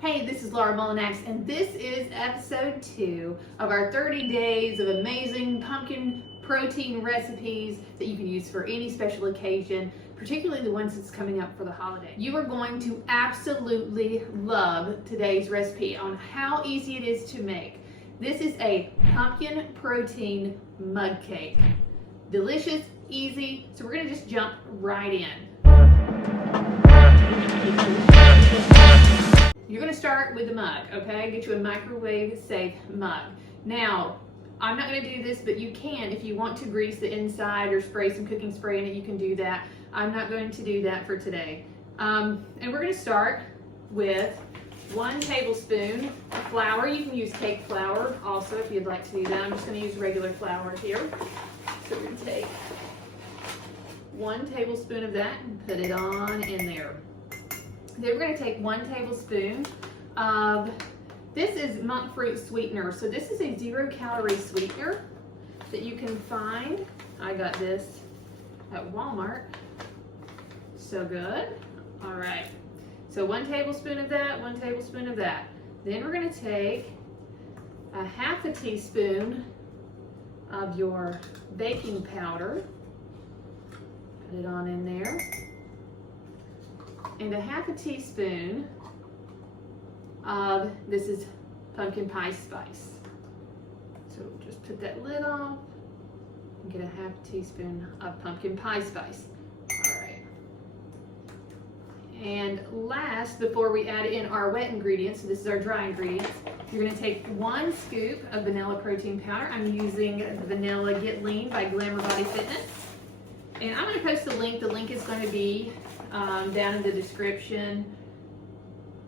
Hey, this is Laura Mullinax, and this is episode 2 of our 30 days of amazing pumpkin protein recipes that you can use for any special occasion, particularly the ones that's coming up for the holiday. You are going to absolutely love today's recipe on how easy it is to make. This is a pumpkin protein mug cake. Delicious, easy, so we're gonna just jump right in. You're going to start with the mug, okay? Get you a microwave-safe mug. Now, I'm not going to do this, but you can. If you want to grease the inside or spray some cooking spray in it, you can do that. I'm not going to do that for today. And we're going to start with 1 tablespoon of flour. You can use cake flour also if you'd like to do that. I'm just going to use regular flour here. So we're going to take 1 tablespoon of that and put it on in there. Then we're going to take 1 tablespoon of, this is monk fruit sweetener. So this is a 0-calorie sweetener that you can find. I got this at Walmart. So good. All right. So 1 tablespoon of that, 1 tablespoon of that. Then we're going to take a 1/2 teaspoon of your baking powder. Put it on in there. And a 1/2 teaspoon of, this is pumpkin pie spice. So just put that lid off and get a 1/2 teaspoon of pumpkin pie spice. All right. And last, before we add in our wet ingredients, so this is our dry ingredients, you're gonna take 1 scoop of vanilla protein powder. I'm using the Vanilla Get Lean by Glamour Body Fitness. And I'm gonna post the link. The link is gonna be down in the description.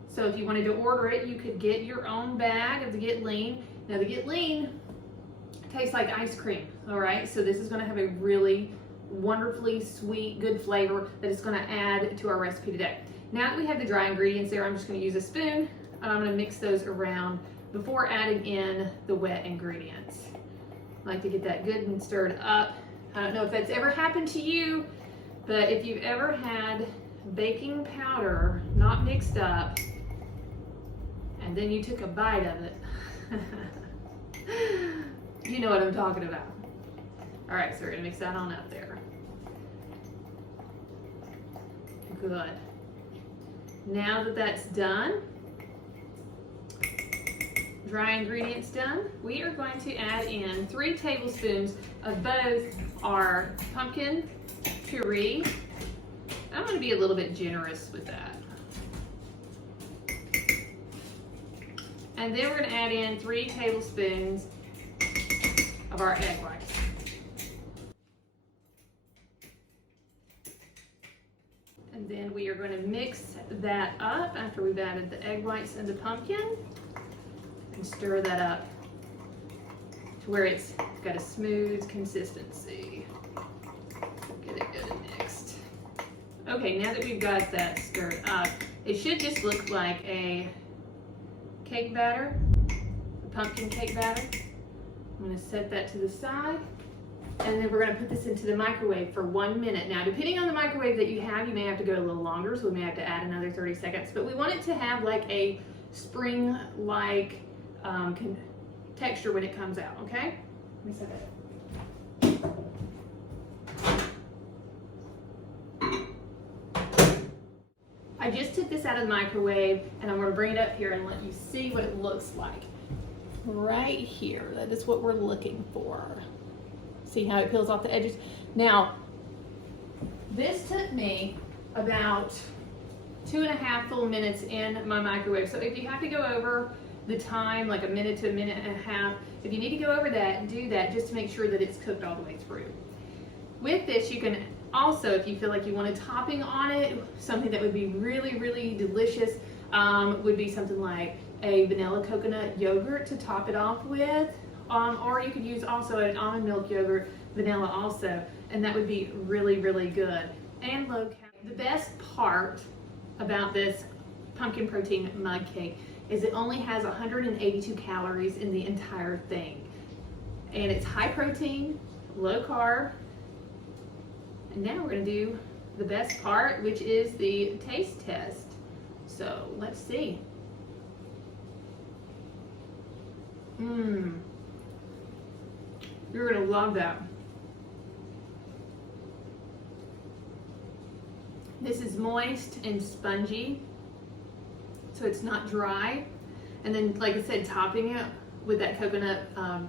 So if you wanted to order it, you could get your own bag of the Get Lean. Now the Get Lean tastes like ice cream, all right? So this is gonna have a really wonderfully sweet, good flavor that it's gonna add to our recipe today. Now that we have the dry ingredients there, I'm just gonna use a spoon and I'm gonna mix those around before adding in the wet ingredients. I like to get that good and stirred up. I don't know if that's ever happened to you, but if you've ever had baking powder not mixed up and then you took a bite of it, you know what I'm talking about. All right, so we're gonna mix that on up there. Good. Now that that's done, dry ingredients done, we are going to add in 3 tablespoons of both our pumpkin puree. I'm going to be a little bit generous with that. And then we're going to add in 3 tablespoons of our egg whites. And then we are going to mix that up after we've added the egg whites and the pumpkin and stir that up to where it's got a smooth consistency. Get it good and mixed. Okay, now that we've got that stirred up, it should just look like a cake batter, a pumpkin cake batter. I'm gonna set that to the side, and then we're gonna put this into the microwave for 1 minute. Now, depending on the microwave that you have, you may have to go a little longer, so we may have to add another 30 seconds, but we want it to have like a spring-like texture when it comes out, okay? Let me set that up. I just took this out of the microwave and I'm going to bring it up here and let you see what it looks like. Right here, that is what we're looking for. See how it peels off the edges? Now, this took me about 2.5 full minutes in my microwave. So if you have to go over the time, like 1 minute to 1.5 minutes, if you need to go over that, do that just to make sure that it's cooked all the way through. With this, you can also, if you feel like you want a topping on it, something that would be really, really delicious would be something like a vanilla coconut yogurt to top it off with, or you could use also an almond milk yogurt, vanilla also, and that would be really, really good and low calorie. The best part about this pumpkin protein mug cake is it only has 182 calories in the entire thing. And it's high protein, low carb. And now we're gonna do the best part, which is the taste test. So let's see. You're gonna love that. This is moist and spongy, so it's not dry. And then, like I said, topping it with that coconut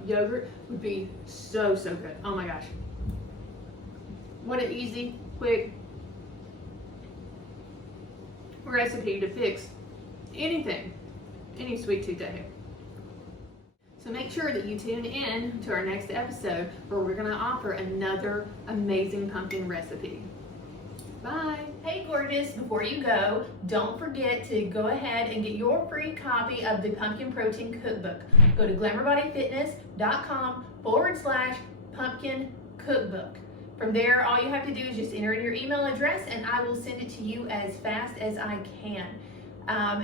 yogurt would be so, so good. Oh my gosh. What an easy, quick recipe to fix anything, any sweet tooth I have. So make sure that you tune in to our next episode where we're gonna offer another amazing pumpkin recipe. Bye. Hey gorgeous, before you go, don't forget to go ahead and get your free copy of the Pumpkin Protein Cookbook. Go to glamourbodyfitness.com/pumpkin cookbook. From there, all you have to do is just enter in your email address and I will send it to you as fast as I can.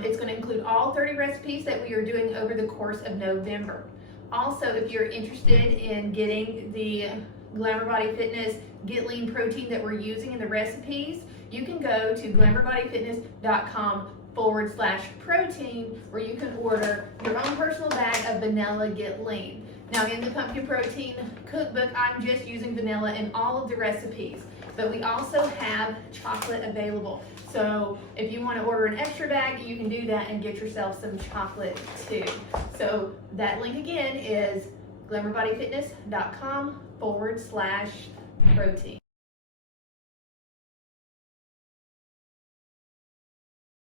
It's going to include all 30 recipes that we are doing over the course of November. Also, if you're interested in getting the Glamour Body Fitness Get Lean protein that we're using in the recipes, you can go to glamourbodyfitness.com/protein where you can order your own personal bag of vanilla Get Lean. Now in the Pumpkin Protein Cookbook, I'm just using vanilla in all of the recipes, but we also have chocolate available. So if you want to order an extra bag, you can do that and get yourself some chocolate too. So that link again is glamourbodyfitness.com/protein.